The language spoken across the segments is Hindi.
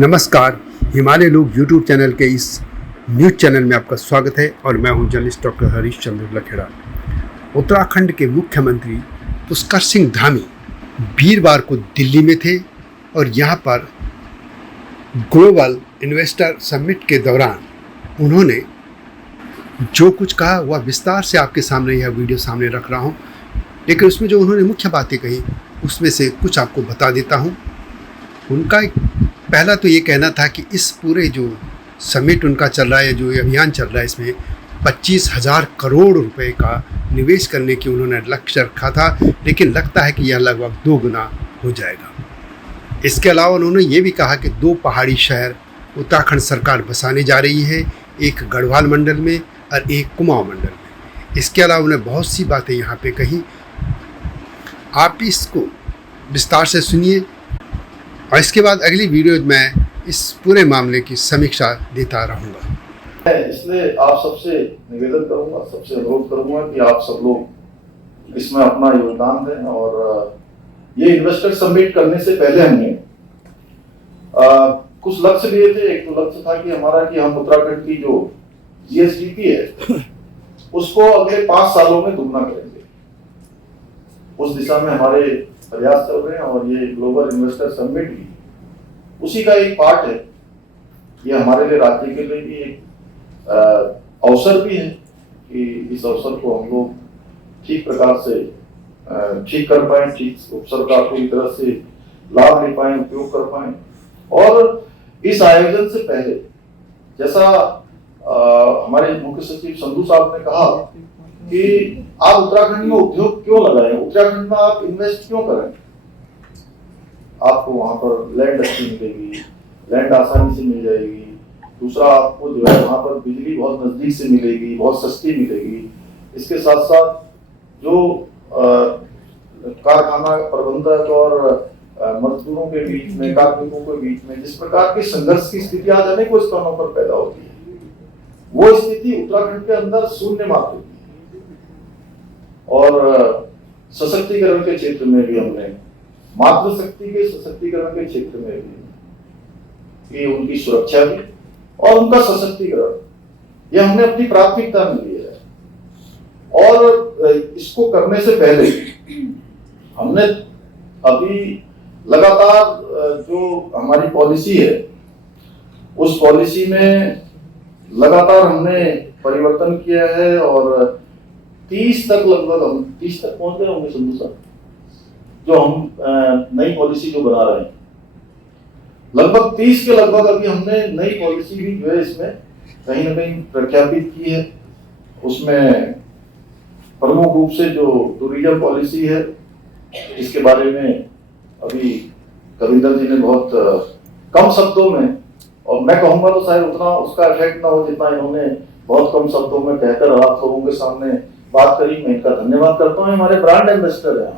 नमस्कार, हिमालय लोग यूट्यूब चैनल के इस न्यूज़ चैनल में आपका स्वागत है और मैं हूं जर्नलिस्ट डॉक्टर हरीश चंद्र लखेड़ा। उत्तराखंड के मुख्यमंत्री पुष्कर सिंह धामी वीरवार को दिल्ली में थे और यहां पर ग्लोबल इन्वेस्टर समिट के दौरान उन्होंने जो कुछ कहा वह विस्तार से आपके सामने यह वीडियो सामने रख रहा हूं, लेकिन उसमें जो उन्होंने मुख्य बातें कही उसमें से कुछ आपको बता देता हूं। उनका पहला तो ये कहना था कि इस पूरे जो समिट उनका चल रहा है, जो अभियान चल रहा है, इसमें 25,000 करोड़ रुपए का निवेश करने की उन्होंने लक्ष्य रखा था, लेकिन लगता है कि यह लगभग 2 गुना हो जाएगा। इसके अलावा उन्होंने ये भी कहा कि 2 पहाड़ी शहर उत्तराखंड सरकार बसाने जा रही है, एक गढ़वाल मंडल में और एक कुमाऊं मंडल में। इसके अलावा उन्होंने बहुत सी बातें यहाँ पे कही, आप इसको विस्तार से सुनिए और इसके बाद अगली वीडियो में इस पूरे मामले की समीक्षा देता रहूँगा। इसलिए आप सबसे निवेदन करूँगा, सबसे अनुरोध करूँगा कि आप सब लोग इसमें अपना योगदान दें। और ये इन्वेस्टर समिट करने से पहले हमने कुछ लक्ष्य लिए थे। एक तो लक्ष्य था कि हमारा कि हम उत्तराखंड की जो जीएसडीपी है उसको अगले 5 सालों में दुगना करेंगे। उस दिशा में हमारे प्रयास चल रहे हैं और ये ग्लोबल इन्वेस्टर समिट भी उसी का एक पार्ट है। ये हमारे लिए, राज्य के लिए भी एक अवसर भी है कि इस अवसर को हम लोग ठीक प्रकार से ठीक कर पाए, ठीक अवसर का पूरी तरह से लाभ ले पाए, उपयोग कर पाए। और इस आयोजन से पहले जैसा हमारे मुख्य सचिव संधू साहब ने कहा कि आप उत्तराखंड में उद्योग क्यों लगाएं, उत्तराखंड में आप इन्वेस्ट क्यों करें। आपको वहां पर लैंड अच्छी मिलेगी, लैंड आसानी से मिल जाएगी। दूसरा, आपको जो है वहां पर बिजली बहुत नजदीक से मिलेगी, बहुत सस्ती मिलेगी। इसके साथ साथ जो कारखाना प्रबंधक और मजदूरों के बीच में, कार्मिकों के बीच में जिस प्रकार की संघर्ष की स्थिति आज अनेक स्थानों पर पैदा होती है, वो स्थिति उत्तराखंड के अंदर शून्य मात्र की। और सशक्तिकरण के क्षेत्र में भी हमने, मातृशक्ति के सशक्तिकरण के क्षेत्र में भी, ये उनकी सुरक्षा भी और उनका सशक्तिकरण, ये हमने अपनी प्राथमिकता में लिया है। और इसको करने से पहले हमने अभी लगातार जो हमारी पॉलिसी है उस पॉलिसी में लगातार हमने परिवर्तन किया है और 30 तक लगभग हम 30 तक पहुंच गए होंगे संधू साहब, जो हम नई पॉलिसी जो बना रहे हैं। लगभग 30 के लगभग अभी हमने नई पॉलिसी भी जो है इसमें कहीं ना कहीं प्रख्यापित की है। उसमें प्रमुख रूप से जो टूरिज्म पॉलिसी है, इसके बारे में अभी कविंदर जी ने बहुत कम शब्दों में, और मैं कहूँगा तो शायद उतना उसका इफेक्ट ना हो जितना इन्होंने बहुत कम शब्दों में कहकर आप लोगों के सामने बात करी। मैं इनका धन्यवाद करता हूँ। हमारे ब्रांड एम्बेसडर हैं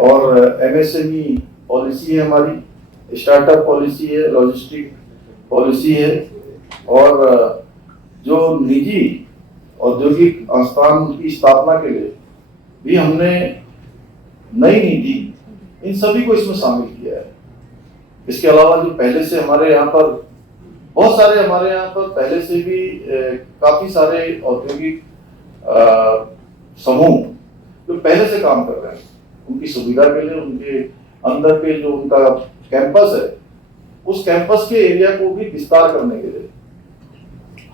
और एमएसएमई पॉलिसी है हमारी, स्टार्टअप पॉलिसी है, लॉजिस्टिक पॉलिसी है और जो निजी औद्योगिक संस्थान की स्थापना के लिए भी हमने नई नीति, इन सभी को इसमें शामिल किया है। इसके अलावा जो पहले से हमारे यहाँ पर बहुत सारे, हमारे यहाँ पर पहले से भी काफी सारे औद्योगिक समूह जो पहले से काम कर रहे हैं, उनकी सुविधा के लिए, उनके अंदर के जो उनका कैंपस है, उस कैंपस के एरिया को भी विस्तार करने के लिए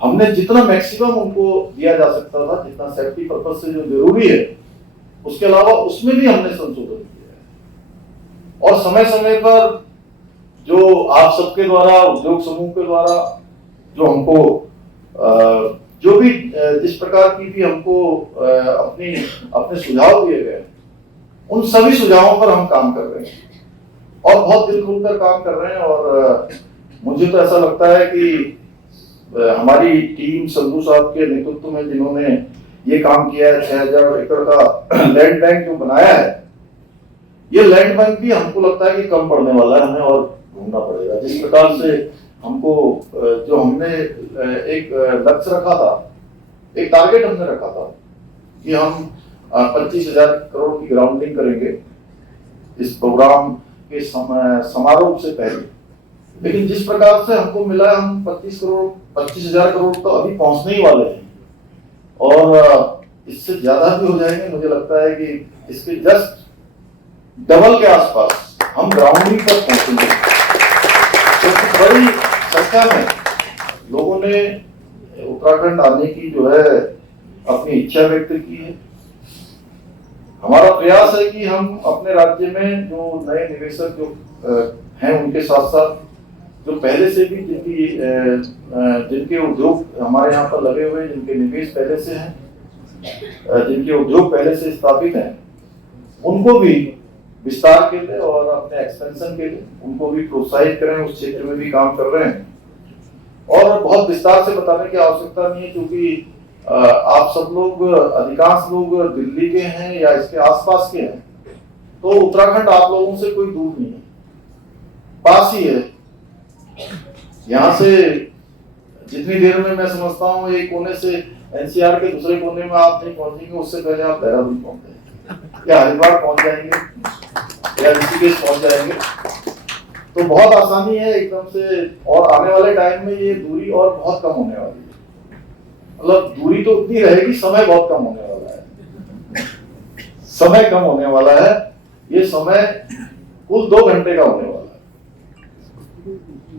हमने जितना मैक्सिमम उनको दिया जा सकता था, जितना सेफ्टी पर्पस से जो जरूरी है, उसके अलावा उसमें भी हमने संशोधन किया है। और समय समय पर जो आप सबके द्वारा, उद्योग समूह के द्वारा जो हमको जो भी जिस प्रकार की भी हमको अपने सुझाव दिए गए, उन सभी सुझावों पर हम काम कर रहे हैं और बहुत दिल खुलकर काम कर रहे हैं। और मुझे तो ऐसा लगता है कि हमारी टीम संधू साहब के नेतृत्व में जिन्होंने ये काम किया है, 6,000 एकड़ का लैंड बैंक जो बनाया है, ये लैंड बैंक भी हमको लगता है कि कम पड़ने वाला है, हमें और ढूंढना पड़ेगा। जिस प्रकार से हमको जो हमने एक लक्ष्य रखा था, एक टारगेट हमने रखा था कि हम 25,000 करोड़ की ग्राउंडिंग करेंगे इस प्रोग्राम के समारोह से पहले। लेकिन जिस प्रकार से हमको मिला, हम 25,000 करोड़ तो अभी पहुंचने ही वाले हैं, और इससे ज्यादा भी हो जाएंगे। मुझे लगता है कि इसके जस्ट डबल के आसपास हम ग्राउंडिंग पर पहुंचेंगे। तो बड़ी संख्या में लोगों ने उत्तराखंड आने की जो है अपनी इच्छा व्यक्त की है। हमारा प्रयास है कि हम अपने राज्य में जो नए निवेशक जो हैं, उनके साथ साथ जो पहले से भी जिनके उद्योग हमारे यहाँ पर लगे हुए, जिनके निवेश पहले से हैं, जिनके उद्योग पहले से स्थापित हैं, उनको भी विस्तार के लिए और अपने एक्सपेंशन के लिए उनको भी प्रोत्साहित करें। उस क्षेत्र में भी काम कर रहे हैं, और बहुत विस्तार से बताने की आवश्यकता नहीं है, क्योंकि आप सब लोग, अधिकांश लोग दिल्ली के हैं या इसके आसपास के हैं, तो उत्तराखंड आप लोगों से कोई दूर नहीं है, पास ही है। यहाँ से जितनी देर में मैं समझता हूँ एक कोने से एनसीआर के दूसरे कोने में आप नहीं पहुंचेंगे, उससे पहले आप देहरादून पहुंच जाएंगे या हरिद्वार पहुंच जाएंगे या ऋषिकेश पहुंच जाएंगे। तो बहुत आसानी है एकदम से, और आने वाले टाइम में ये दूरी और बहुत कम होने वाली है। मतलब दूरी तो उतनी रहेगी, समय बहुत कम होने वाला है। समय कम होने वाला है, ये समय कुल 2 घंटे का होने वाला है।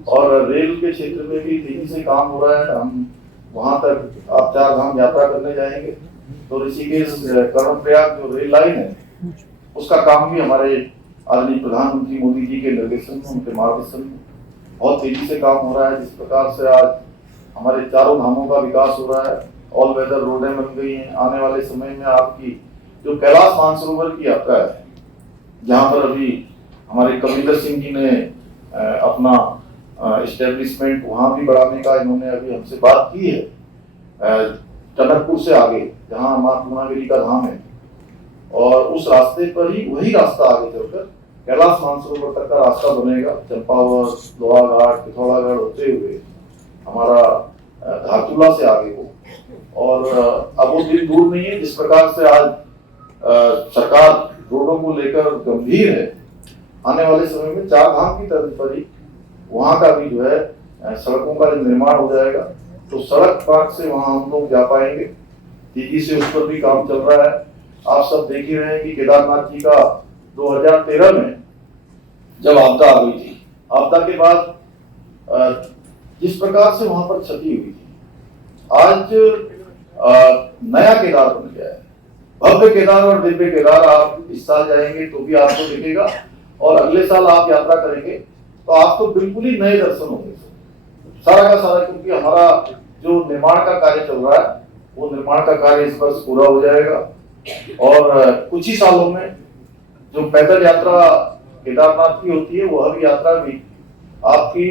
और रेल के क्षेत्र में भी तेजी से काम हो रहा है। हम वहां तक, आप 4 धाम यात्रा करने जाएंगे तो ऋषिकेश कर्णप्रयाग जो रेल लाइन है, उसका काम भी हमारे आदरणीय प्रधानमंत्री मोदी जी के निर्देशन में, उनके मार्गदर्शन में बहुत तेजी से काम हो रहा है। जिस प्रकार से आज हमारे 4 धामों का विकास हो रहा है, ऑल वेदर रोडें बन गई हैं। आने वाले समय में आपकी जो कैलाश मानसरोवर की यात्रा है, जहाँ पर अभी हमारे कविंदर सिंह जी ने अपना एस्टेब्लिशमेंट वहाँ भी बढ़ाने का इन्होंने अभी हमसे बात की है, टनकपुर से आगे जहाँ माँ पूर्णागिरी का धाम है, और उस रास्ते पर ही वही रास्ता आगे चलकर कैलाश मानसरोवर तक का रास्ता बनेगा। चंपावत, लोहाघाट, पिथौरागढ़ होते हुए हमारा धारचूला से आगे हो। और अब वो दिन दूर नहीं है जिस प्रकार से आज सरकार रोडों को लेकर गंभीर है। आने वाले समय में 4 धाम की तर्ज पर ही वहां का भी जो है सड़कों का निर्माण हो जाएगा, तो सड़क मार्ग से वहां हम लोग जा पाएंगे। तेजी से उस पर भी काम चल रहा है। आप सब देख ही रहे हैं कि केदारनाथ जी का 2013 में जब आपदा आ गई थी, आपदा के बाद जिस प्रकार से वहां पर क्षति हुई थी, आज नया केदार बन गया है। भव्य केदार और दिव्य केदार आप इस साल जाएंगे तो भी आपको दिखेगा, और अगले साल आप यात्रा करेंगे तो आपको बिल्कुल ही नए दर्शन होंगे सारा का सारा। क्योंकि हमारा जो निर्माण का कार्य चल रहा है, वो निर्माण का कार्य इस वर्ष पूरा हो जाएगा, और कुछ ही सालों में जो पैदल यात्रा केदारनाथ की होती है, वह भी यात्रा भी आपकी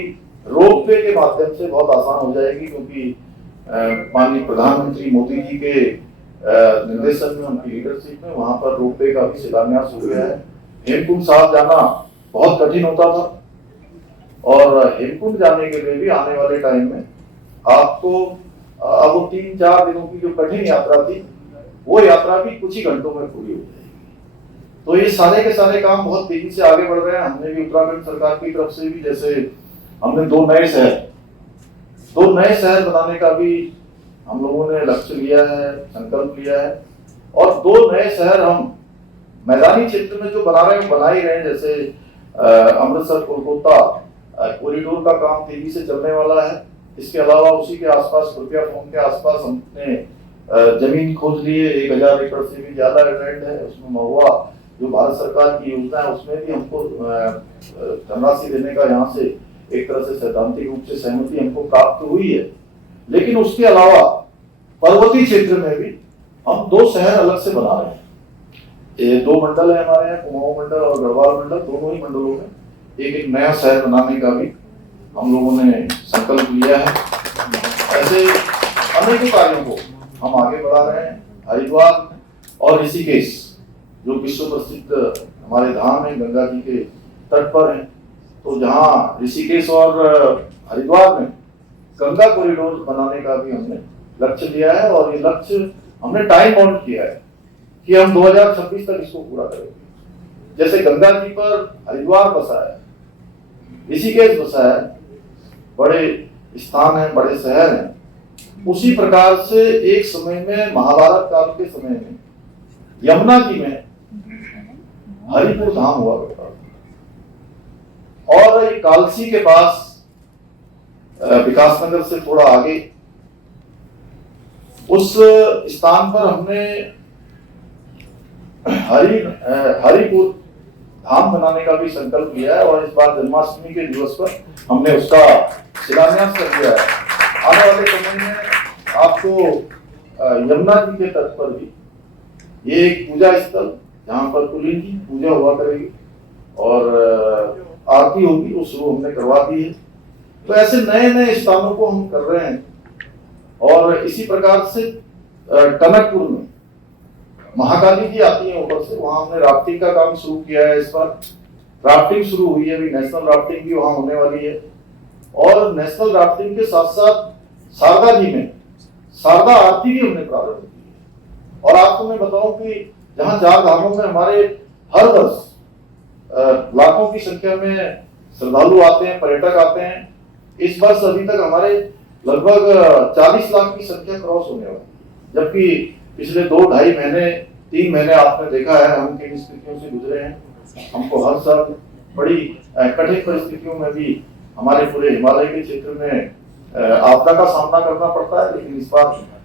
रोपवे के माध्यम से बहुत आसान हो जाएगी। क्योंकि माननीय प्रधानमंत्री मोदी जी के निर्देशन में, उनकी लीडरशिप में वहां पर रोपवे का भी शिलान्यास हो गया है। हेमकुंड साहब जाना बहुत कठिन होता था, और हेमकुंड जाने के लिए भी आने वाले टाइम में आपको अब वो 3-4 दिनों की जो कठिन यात्रा थी, वो यात्रा भी कुछ ही घंटों में पूरी हो जाएगी। तो ये सारे के सारे काम बहुत तेजी से आगे बढ़ रहे हैं। हमने भी उत्तराखंड सरकार की तरफ से भी, जैसे हमने 2 नए शहर बनाने का भी हम लोगों ने लक्ष्य लिया है, संकल्प लिया है, और 2 नए शहर हम मैदानी क्षेत्र में जो बना रहे हैं, बना ही रहे हैं। जैसे अमृतसर कोलकाता कॉरिडोर का काम तेजी से चलने वाला है। इसके अलावा उसी के आसपास, खुर्पिया फोम के आसपास हमने जमीन खोज ली है। 1000 एकड़ से भी ज्यादा लैंड है उसमें। महुआ जो भारत सरकार की योजना है, उसमें भी हमको धनराशि देने का यहाँ से एक तरह से सैद्धांतिक रूप से सहमति हमको प्राप्त हुई है। लेकिन उसके अलावा पर्वतीय क्षेत्र में भी हम 2 शहर अलग से बना रहे हैं। ये 2 मंडल है हमारे यहाँ, कुमाऊं मंडल और गढ़वाल मंडल, दोनों ही मंडलों में एक नया शहर बनाने का भी हम लोगों ने संकल्प लिया है। ऐसे अनेकों कार्यों को हम आगे बढ़ा रहे हैं। हरिद्वार और ऋषिकेश जो विश्व प्रसिद्ध हमारे धाम है, गंगा जी के तट पर हैं, तो जहाँ ऋषिकेश और हरिद्वार में गंगा कॉरिडोर बनाने का भी हमने लक्ष्य लिया है। और ये लक्ष्य हमने टाइम बाउंड किया है कि हम 2026 तक इसको पूरा करेंगे। जैसे गंगा जी पर हरिद्वार बसा है, ऋषिकेश बसा है, बड़े स्थान हैं, बड़े शहर हैं, उसी प्रकार से एक समय में महाभारत काल के समय में यमुना जी में हरिपुर धाम हुआ करता था। और कालसी के पास विकासनगर से थोड़ा आगे उस स्थान पर हमने हरिपुर धाम बनाने का भी संकल्प लिया है और इस बार जन्माष्टमी के दिवस पर हमने उसका शिलान्यास कर दिया है। आने वाले समय में आपको यमुना जी के तट पर भी ये एक पूजा स्थल जहाँ पर कुलीन की पूजा हुआ करेगी और आरती होगी, वो शुरू हमने करवा दी है। तो ऐसे नए नए स्थानों को हम कर रहे हैं। और इसी प्रकार से टनकपुर में महाकाली जी आती है ऊपर से, वहां हमने राफ्टिंग का काम शुरू किया है। इस बार राफ्टिंग शुरू हुई है, अभी नेशनल राफ्टिंग भी वहां होने वाली है। और नेशनल राफ्टिंग के साथ साथ शारदा जी में शारदा आरती भी हमने प्रारंभ की है। और आपको मैं बताऊं कि जहां 4 धामों में हमारे हर वर्ष लाखों की संख्या में श्रद्धालु आते हैं, पर्यटक आते हैं, इस वर्ष अभी तक हमारे लगभग 40 लाख की संख्या क्रॉस होने वाली, जबकि पिछले 2-2.5 महीने 3 महीने आपने देखा है हम किन स्थितियों से गुजरे हैं। हमको हर साल बड़ी कठिन परिस्थितियों में भी हमारे पूरे हिमालय के क्षेत्र में आपदा का सामना करना पड़ता है, लेकिन इस बार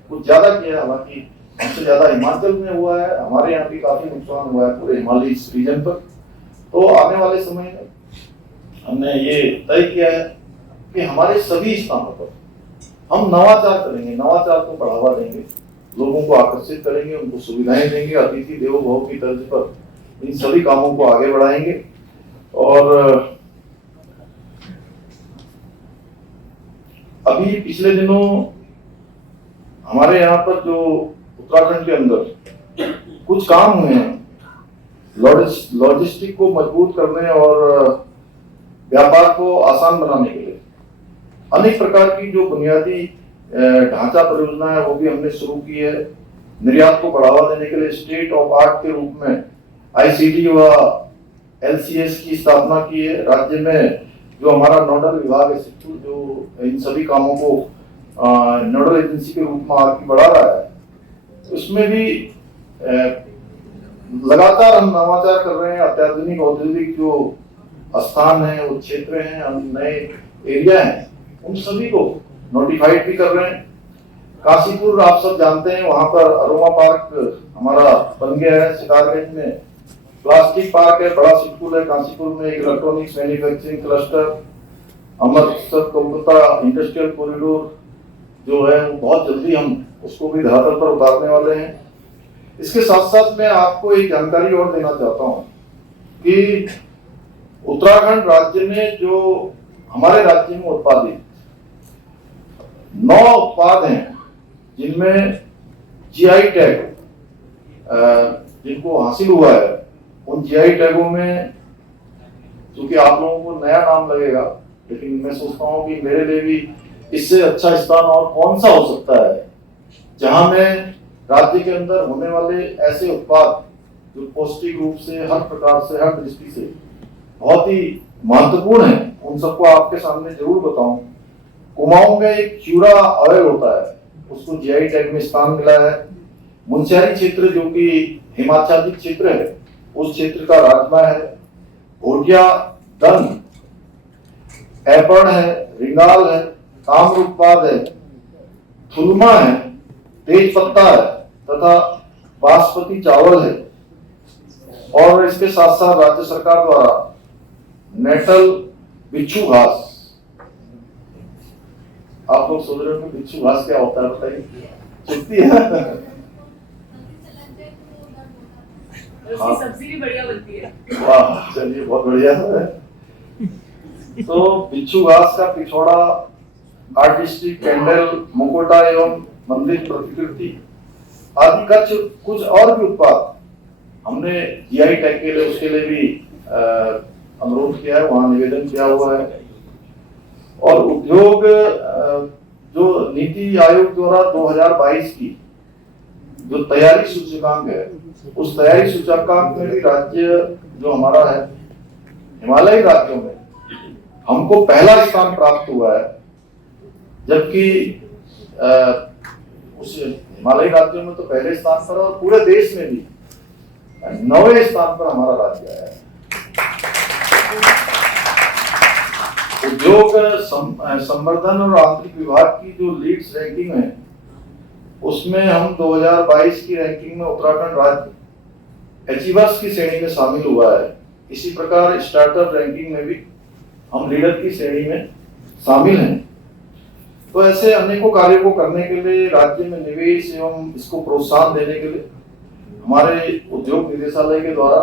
कुछ ज्यादा किया। हालांकि सबसे ज्यादा हिमाचल में हुआ है, हमारे यहाँ भी काफी नुकसान हुआ है पूरे हिमालय रीजन पर। तो आने वाले समय में हमने ये तय किया है कि हमारे सभी स्थानों पर हम नवाचार करेंगे, नवाचार को बढ़ावा देंगे, लोगों को आकर्षित करेंगे, उनको सुविधाएं देंगे, अतिथि देवो भव की तर्ज पर इन सभी कामों को आगे बढ़ाएंगे। और अभी पिछले दिनों हमारे यहाँ पर जो उत्तराखंड के अंदर कुछ काम हुए हैं लॉजिस्टिक को मजबूत करने और व्यापार को आसान बनाने के लिए, अनेक प्रकार की जो बुनियादी ढांचा परियोजना है वो भी हमने शुरू की है। निर्यात को बढ़ावा देने के लिए स्टेट ऑफ आर्ट के रूप में आईसीडी व एलसीएस की स्थापना की है। राज्य में जो हमारा नोडल विभाग है सिट्टू, जो इन सभी कामों को नोडल एजेंसी के रूप में आगे बढ़ा रहा है, उसमें भी लगातार हम नवाचार कर रहे हैं। अत्याधुनिक औद्योगिक जो स्थान है, वो क्षेत्र हैं, नए एरिया हैं, उन सभी को नोटिफाइड भी कर रहे हैं। काशीपुर आप सब जानते हैं, वहां पर अरोमा पार्क हमारा बन गया है। सितारगंज में प्लास्टिक पार्क है, बड़ा सिटपुल है। काशीपुर में एक electronics manufacturing cluster, Amritsar Kolkata industrial corridor जो है वो बहुत जल्दी हम उसको भी धरातल पर उतारने वाले हैं। इसके साथ साथ मैं आपको एक जानकारी और देना चाहता हूँ कि उत्तराखंड राज्य में जो हमारे राज्य में उत्पादित 9 उत्पाद हैं जिनमें जीआई टैग जिनको हासिल हुआ है, उन जीआई टैगों में, क्योंकि आप लोगों को नया नाम लगेगा, लेकिन मैं सोचता हूँ कि मेरे लिए भी इससे अच्छा स्थान और कौन सा हो सकता है जहां में राज्य के अंदर होने वाले ऐसे उत्पाद जो पौष्टिक रूप से, हर प्रकार से, हर दृष्टि से बहुत ही महत्वपूर्ण है, उन सबको आपके सामने जरूर बताऊं। कुमाऊं में एक चूड़ा ऑयल होता है, उसको जीआई टैग में स्थान मिला है। मुनस्यारी क्षेत्र जो कि हिमाचलिक क्षेत्र है, उस क्षेत्र का राजमा है। भोटिया दन, एपड़ है, रिंगाल है, ताम्र उत्पाद है, थुलमा है, तेज पत्ता है तथा बासमती चावल है। और इसके साथ साथ राज्य सरकार द्वारा नेटल बिच्छू घास, आप लोग सोच रहे हो कि बिच्छू घास क्या होता है, बताइए। चुपती है उसकी सब्जी भी बढ़िया बनती है। वाह, चलिए बहुत बढ़िया है। तो बिच्छू घास का पिछोड़ा, आर्टिस्टिक कैंडल, मुखौटा एवं मंदिर प्रतिकृति आदि का कुछ और भी उत्पाद हमने जीआई टैग के लिए, उसके लिए भी अनुरोध किया है, वहां निवेदन किया हुआ है। और उद्योग जो नीति आयोग द्वारा 2022 की जो तैयारी सूचकांक है, उस तैयारी सूचकांक में भी राज्य जो हमारा है हिमालयी राज्यों में हमको पहला स्थान प्राप्त हुआ है, जबकि उस हिमालयी राज्यों में तो पहले स्थान पर और पूरे देश में भी 9वें स्थान पर हमारा राज्य आया है। उद्योग संवर्धन और आंतरिक विभाग की जो लीड्स रैंकिंग है उसमें हम 2022 की रैंकिंग में उत्तराखंड राज्य अचीवर्स की श्रेणी में शामिल हुआ है। इसी प्रकार स्टार्टअप रैंकिंग में भी हम लीडर की श्रेणी में शामिल हैं। तो ऐसे अनेकों कार्यों को करने के लिए राज्य में निवेश एवं इसको प्रोत्साहन देने के लिए हमारे उद्योग निदेशालय के द्वारा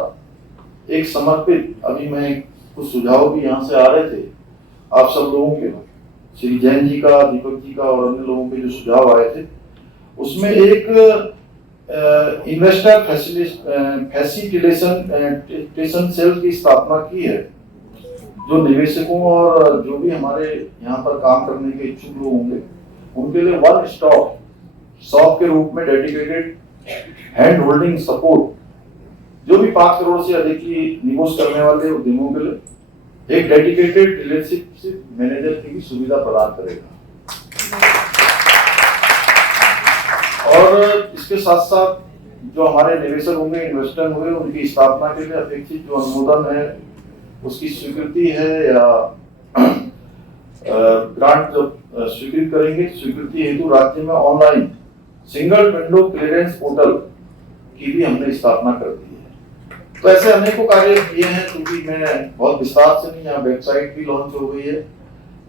एक समर्पित, अभी मैं कुछ सुझाव भी यहाँ से आ रहे थे आप सब लोगों के, श्री जैन जी का, दीपक जी का और अन्य लोगों के जो सुझाव आए थे, उसमें एक इन्वेस्टर फैसिलिटेशन सेल की स्थापना की है, जो निवेशकों और जो भी हमारे यहाँ पर काम करने के इच्छुक लोग होंगे उनके लिए वन स्टॉप शॉप के रूप में डेडिकेटेड हैंड होल्डिंग सपोर्ट, जो भी 5 करोड़ से अधिक की निवेश करने वाले उद्यमों के लिए एक डेडिकेटेड रिलेशनशिप मैनेजर की भी सुविधा प्रदान करेगा। और इसके साथ साथ जो हमारे निवेशक होंगे, इन्वेस्टर होंगे, उनकी स्थापना के लिए अपेक्षित जो अनुमोदन है, उसकी स्वीकृति है या ग्रांट जब स्वीकृत करेंगे, स्वीकृति हेतु राज्य में online single window clearance portal की भी हमने स्थापना कर दी है। तो ऐसे अनेकों कार्य किए हैं, क्योंकि मैं बहुत विस्तार से नहीं, यहाँ वेबसाइट भी लॉन्च हो गई है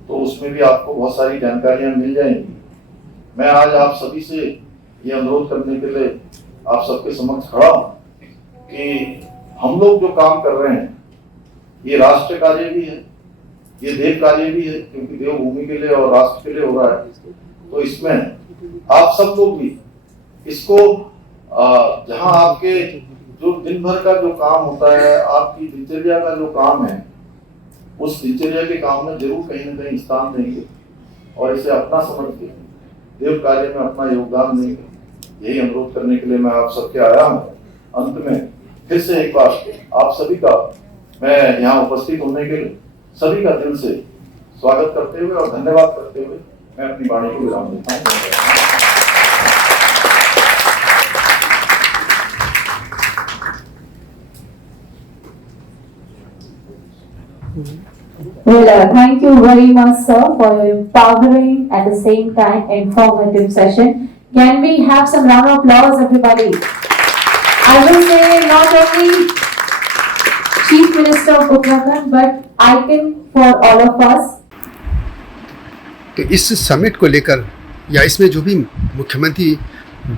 तो उसमें भी आपको बहुत सारी जानकारियां मिल जाएंगी। मैं आज आप सभी से ये अनुरोध करने के लिए आप सबके समक्ष खड़ा हूँ कि हम लोग जो काम कर रहे हैं ये राष्ट्र कार्य भी है, ये देव कार्य भी है, क्योंकि देवभूमि के लिए और राष्ट्र के लिए हो रहा है। तो इसमें आप सब लोग भी इसको जहां आपके जो दिन भर का जो काम होता है, आपकी दिनचर्या का जो काम है, उस दिनचर्या के काम में जरूर कहीं ना कहीं स्थान देंगे और इसे अपना समझ के देव कार्य में अपना योगदान देंगे। यही अनुरोध करने के लिए मैं आप सबके आया हूँ। अंत में फिर से एक बार आप सभी का मैं यहाँ उपस्थित होने के लिए सभी का दिल से स्वागत करते हुए और धन्यवाद करते हुए मैं अपनी वाणी को विराम देता हूँ। Well, thank you very much, sir, for your empowering at the same time informative session. Can we have some round of applause, everybody? I will say not only Chief Minister of Uttarakhand, but icon for all of us. तो इस समिट को लेकर या इसमें जो भी मुख्यमंत्री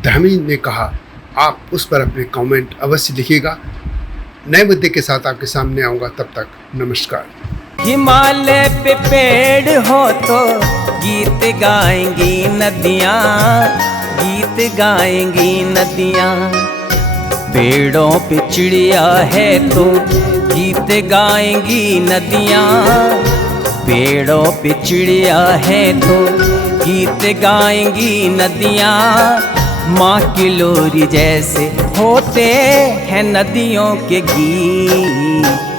धामी ने कहा, आप उस पर अपने कमेंट अवश्य लिखिएगा। नए मुद्दे के साथ आपके सामने आऊँगा, तब तक नमस्कार। हिमालय पे पेड़ हो तो गीत गाएंगी नदियाँ, गीत गाएंगी नदियाँ। पेड़ों पे चिड़िया है तो गीत गाएंगी नदियाँ, पेड़ों पे चिड़िया है तो गीत गाएंगी नदियाँ। माँ की लोरी जैसे होते हैं नदियों के गीत।